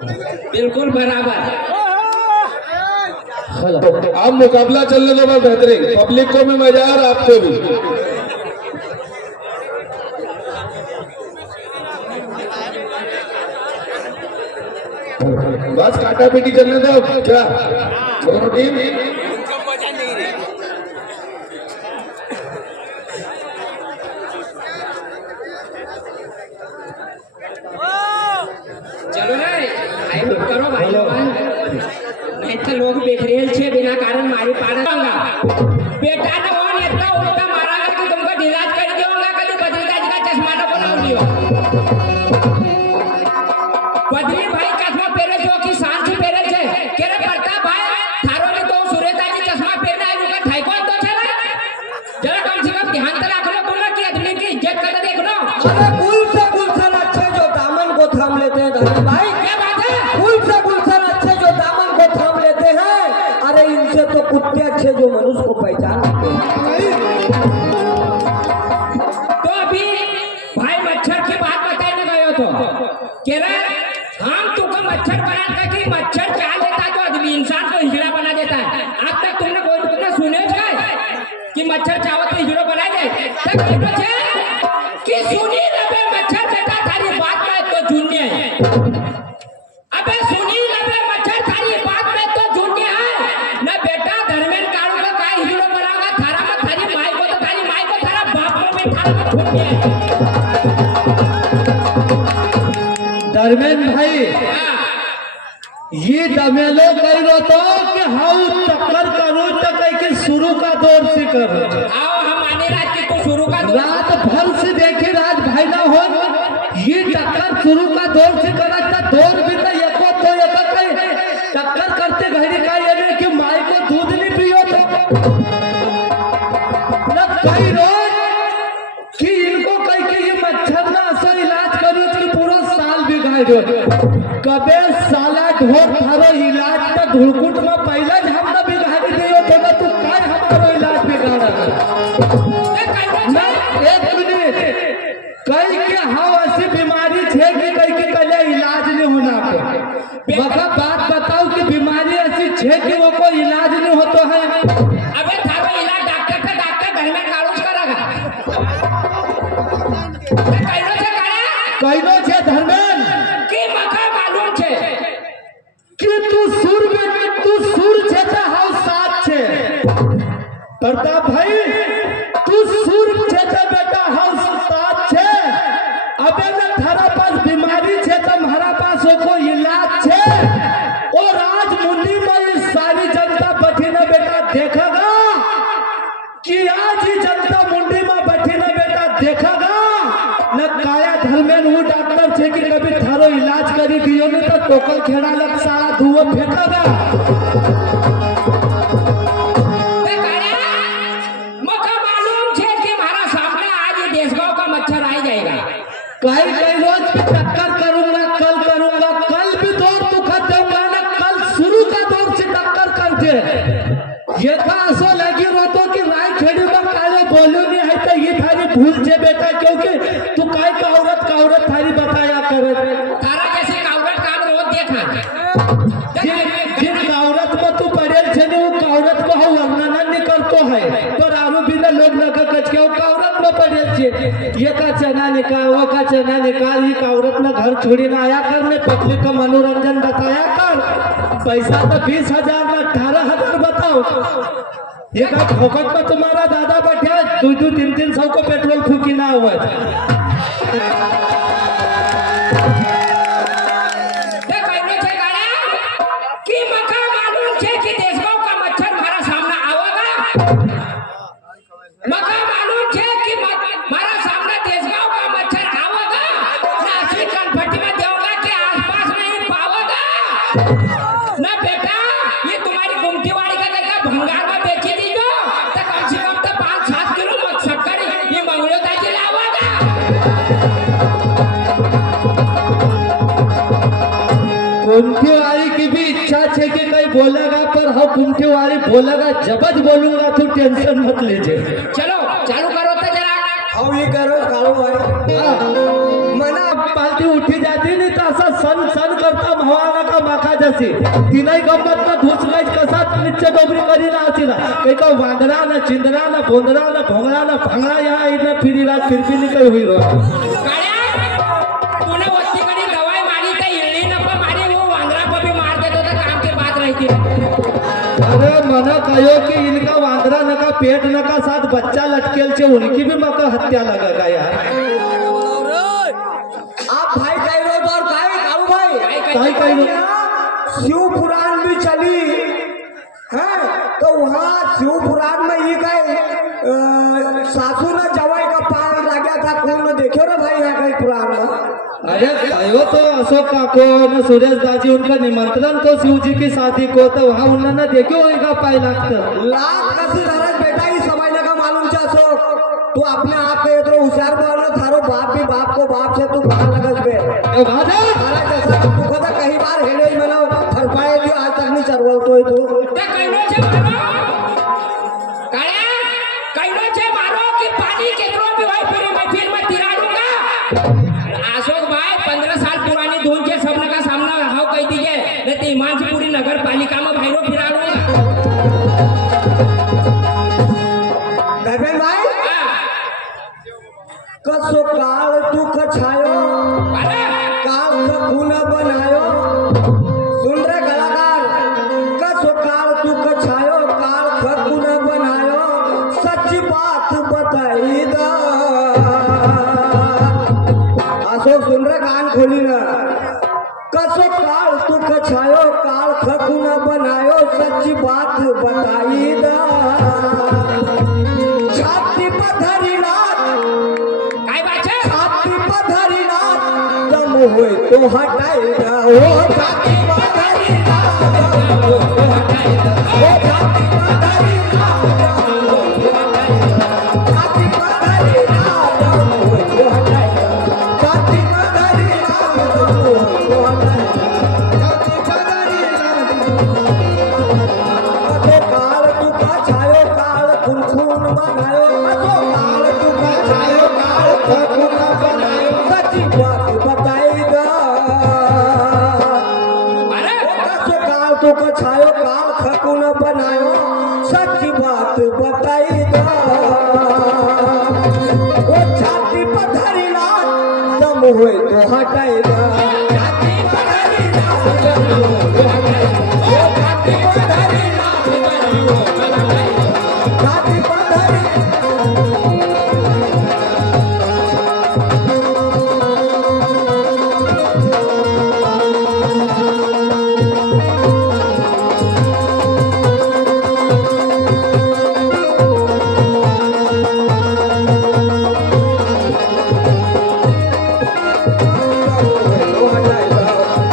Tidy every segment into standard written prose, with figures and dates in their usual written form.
बिल्कुल बराबर। आप मुकाबला चलने दो बस बेहतरीन, पब्लिक को भी मजा और आपको भी। बस काटा पीटी चलने दो। क्या दोनों टीम चलो ना भाई मत करो भाई लोग, नहीं तो लोग बेखरेल छे बिना कारण मारी पाड़ेगा। बेटा ने वो इतना उल्टा मारागा कि तुमको ढिलाज कर दूंगा। कभी बदलता जी का चश्मा तो बनाओ दियो। बदली भाई चश्मा पहने जो कि शान से पहने छे केरे प्रताप भाई थारो ने तो सुरेता जी चश्मा पहने आई उनका ठाई कौन तो छे जरा कम से कम ध्यान से रखो बोलो कि आदमी की इज्जत कर देखो। अरे गुलशन अच्छे जो दामन को थाम लेते हैं धनी भाई, क्या बात है? गुलशन अच्छे जो दामन को थाम लेते हैं, अरे इनसे तो कुत्ते अच्छे जो मनुष्य को पहचान लेते हैं। तो अभी भाई मच्छर की बात बताने गए हो तो कह रहे हम तुमको मच्छर बना कि मच्छर क्या लेता है तो आदमी इंसान को हिजड़ा बना देता है। अब तक तुमने कोई तुमने सुने कि मच्छर चावत हिजड़ो बनाए गए कि सुनी रबे मच्छर बेटा थारी बात में तो झूठे है। अबे सुनी रबे मच्छर थारी बात में तो झूठे है ना बेटा। धर्मेंद्र कारू का काय हिजड़ो बनाएगा थारा मत थारी माई को तो थारी माई को थारा बाप को भी थारा मत झूठे है। धर्मेंद्र भाई ये दमेलो कह रो तो कि हाउ टक्कर करो तो कह के शुरू का दौर से करो। आओ हम आने रात की तो शुरू का रात भर से देखे राज भाई ना हो ये टक्कर शुरू का दौर से करा था। दौर भी तो एको तो एको कहीं टक्कर करते घड़ी का ये कि माई को दूध नहीं पियो तो न कई रोज कि इनको कह के ये मच्छर ना असो इलाज करो तो पूरा साल बिगाड़ो। कबे साला ढोर थारो इलाज तो धुड़कुट में पहले हम ना बिगाड़ी दियो तो ना तू काय हमारो इलाज बिगाड़ा ना। एक मिनट कई के हाँ ऐसी बीमारी छे कि कई के कले इलाज नहीं होना पे मगर बात बताओ कि बीमारी ऐसी छे कि वो कोई इलाज नहीं होता है। अबे थारो इलाज डॉक्टर का डॉक्टर धर्मेंद्र कारू करेगा। कईनो छे धर्मेंद्र की मका मालूम छे कि तू सुर छे तो हाउ साथ छे। प्रताप भाई तू सुर छे तो बेटा हाउ साथ छे। अबे ना थारा पास बीमारी छे तो हमारा पास को इलाज छे। और आज मुंडी में ये सारी जनता बैठी ना बेटा देखेगा कि आज ही जनता मुंडी में बैठी ना बेटा देखेगा न काया धर्मेंद्र वो डॉक्टर छे कि कभी थारो इलाज करी दियो ने तो टोकल खेड़ा लग सारा धुआं फेंकेगा। मका मालूम छे कि हमारा सामने आज ये देशगांव का मच्छर आ जाएगा। कई रोज की टक्कर करूंगा कल भी दौर तू खत दूंगा ना। कल शुरू का दौर से टक्कर करके ये असो लगी रोतो कि राय खेड़ी में काले बोलो नहीं है तो ये थारी भूल छे बेटा। क्योंकि तू काय का औरत थारी बताया करे तारा कैसे कावरत काम रोज देखा जिन औरत में तू पड़ेल छे ने वो औरत को हम वर्णन नहीं करतो है पर आरो बिना लोग लगा कच के वो औरत में पड़ेल छे। ये का चना निकाल वो का चना निकाल ये औरत में घर छोड़ी ना आया कर ने पब्लिक का मनोरंजन बताया कर। पैसा तो 20,000 ना 18,000 बताओ। ये का फोकट में तुम्हारा दादा बैठा 2-300 को पेट्रोल फूकी ना हुआ। कि मका मालूम छे कि देशगांव का मच्छर हमारा सामने आवेगा। मका मालूम छे कि हमारा सामने देशगांव का मच्छर आवेगा ना कनफटी में देगा कि आसपास नहीं पावेगा ना बेटा। ये तुम्हारी गुमटी वाली का देखा भंगार में बेची दीजो तो कम से कम तो 5-7 किलो शक्कर ये मंगलो ताजी लावेगा। कुंठीवारी की भी इच्छा छे कि कहीं बोलेगा पर हम कुंठीवारी बोलेगा जबज बोलूंगा तू टेंशन मत लीजिए। चलो चालू करो तो जरा। हम ये करो कालू भाई मना पालती उठी जाती नहीं तो ऐसा सन करता गावाला का माका जशी तिलाही गंमत ना धुस गाय कसा नित्य डोबरी करी ना आती ना काही का वांदरा ना चिंदरा ना भोंदरा ना भोंगरा ना भांगरा या इथं फिरीला फिरफिरी काही होईल काळ्या पुणे वस्तीकडे दवाई मारी तर इळणी नफा मारी वो वांद्रा पबी मार देतो तर काम के बात रहती अरे मना कहो कि इनका वांदरा नका पेट नका साथ बच्चा लटकेल छे उनकी भी मका हत्या लगा का यार आप भाई कह रहे हो और काय काऊ भाई काय शिव पुराण भी चली है तो वहाँ शिव पुराण में ये काय सासू न जवाई का पान लगा था कौन न देखो रे भाई यहाँ कहीं पुराण में अरे कहो तो अशोक काको न सुरेश दाजी उनका निमंत्रण को शिव जी की शादी को तो वहाँ उन्होंने देखो होगा पाई लागत लाख कसी धरत बेटा ही समझने का मालूम चा अशोक तू अपने आप के इतना होशियार बोल थारो बाप भी बाप को बाप से तू कहाँ लगत बे तारा जैसा तू कदा कहीं बार हेले ही मना फरफाए भी आज तक नहीं चरवल तो तू त्या कैनो छे मारो काळ्या कैनो छे मारो की पानी केतरो भी होय पूरी महफिल में तिरा दूंगा अशोक भाई 15 साल पुरानी धुन के सबने का सामना हाव कह दीजिए नहीं तो ईमान से पूरी नगर पालिका में भाईरो फिरा लूंगा धर्मेंद्र भाई कसो काल तू कछायो काल का गुना बनायो सुन रे कलाकार कसो काल तू कछायो काल का गुना बनायो सच बात बताई दा अशोक सुन रे कान खोली ना कसो काल तू कछायो काल का गुना बनायो सच बात बताई दा छाती पर धरी रात काय बात है छाती पर धरी रात दम होए तो हटाई दा ओ छाती पर धरी रात दम होए तो हटाई दा ओ छाती पर धरी रात दम होए तो हटाई दा छाती पर धरी रात दम होए तो हटाई दा छाती पर धरी रात दम होए तो हटाई दा छाती पर धरी रात काल तू का छायो काल खून खून बनायो काल तू का छायो काल खून बनायो सच्ची बात बताई दा अरे काल तू का छायो काल खून बनायो सच्ची बात बताई दा ओ छाती पर धरी लात दम होए तो हटाई दा छाती पर धरी लात दम होए तो हटाई दा ओ छाती पर धरी लात दम होए तो हटाई दा छाती पर धरी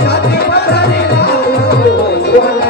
छाती पर धरी लात दम होए तो हटाई